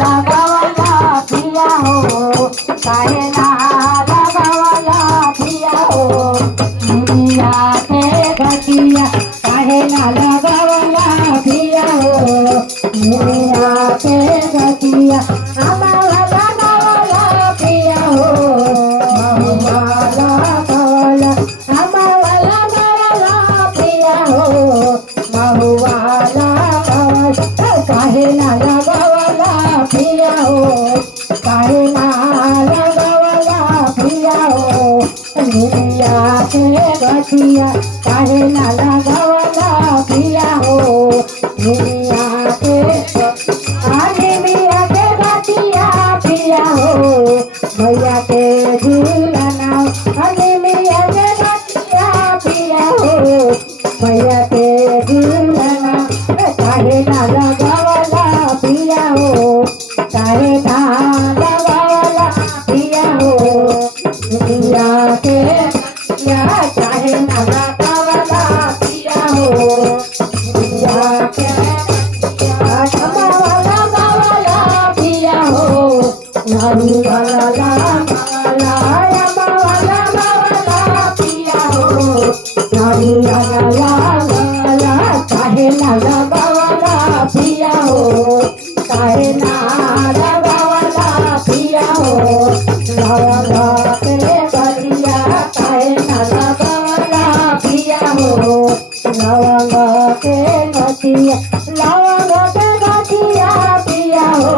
लगावला पिया हो काहे ना लगावला पिया हो निमिया के गठिया काहे ना लगावला पिया हो निमिया के गठिया हमारा लगावला पिया हो महुआ लगावला हमारा लगावला पिया हो महुआ लगावला काहे ना लगावला पिया हो काहे ना लगावला पिया हो निमिया के गठिया काहे ना लगावला पिया हो निमिया के गठिया पिया हो भैया के झूलना निमिया के गठिया पिया हो भैया के झूलना काहे ना लगावला पिया हो काहे ना लगावला पिया हो निमिया के या काहे ना लगावला पिया हो निमिया के लगावला पिया हो नानी वाला लगावला पिया हो नानी वाला लगावला काहे ना लगावला पिया हो काहे ना लगावला पिया हो लगावला के गठिया काहे ना लगावला पिया हो लगावला के गठिया लगावला के गठिया पिया हो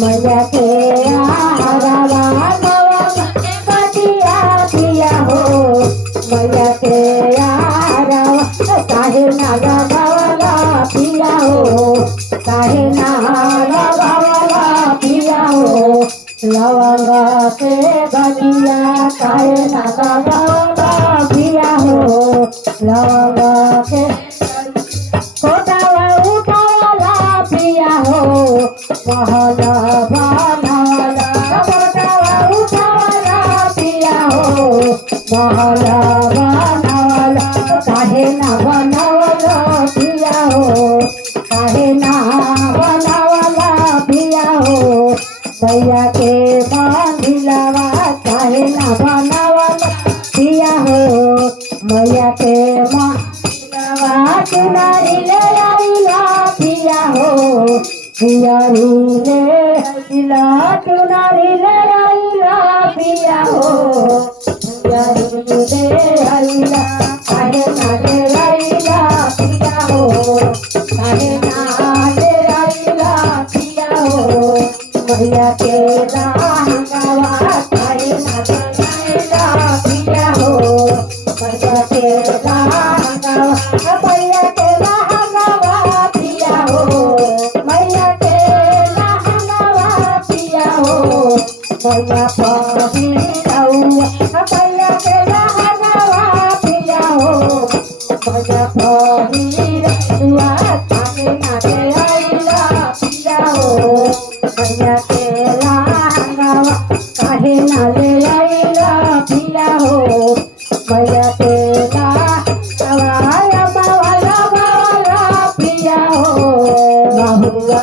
मैया के आरवा लगावला के गठिया पिया हो मैया के आरवा काहे ना लगावला पिया हो काहे ना लगावला पिया हो लवंगा के गठिया काहे ना लगावला पिया हो लवंगा के उठावला पिया हो महला बनावला उठावला पिया हो महला बनावला काहे ना बनावला पिया हो काहे ना बनावला पिया हो भैया के बांधिलावा काहे ना बनावला पिया हो मैया के बांधिलावा चुनारी ले आइला पिया हो पियारी ले आइला चुनारी ले आइला पिया हो पियारी ले आइला काहे ना ले आइला पिया हो काहे ना ले आइला पिया हो भैया के लहंगावा काहे ना ले आइला पिया हो भैया के लहंगावा भैया के लहंगावा पिया हो भैया के लहंगावा पिया हो भैया पहिरौआ भैया के लहंगावा पिया हो भैया पहिरौआ काहे ना ले आइला पिया हो भैया के लहंगावा काहे ना ले आइला पिया हो भैया के लगावला पिया हो महुआ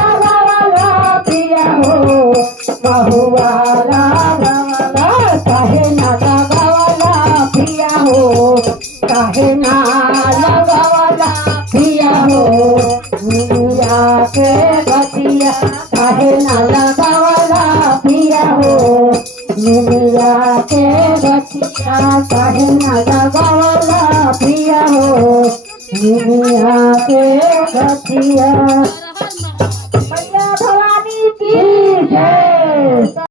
लगावला पिया हो महुआ लगावला काहे ना लगावला पिया हो काहे ना लगावला पिया हो निमिया के गठिया काहे ना लगावला पिया हो निमिया के गठिया काहे ना लगावला पिया हो निमिया के गठिया।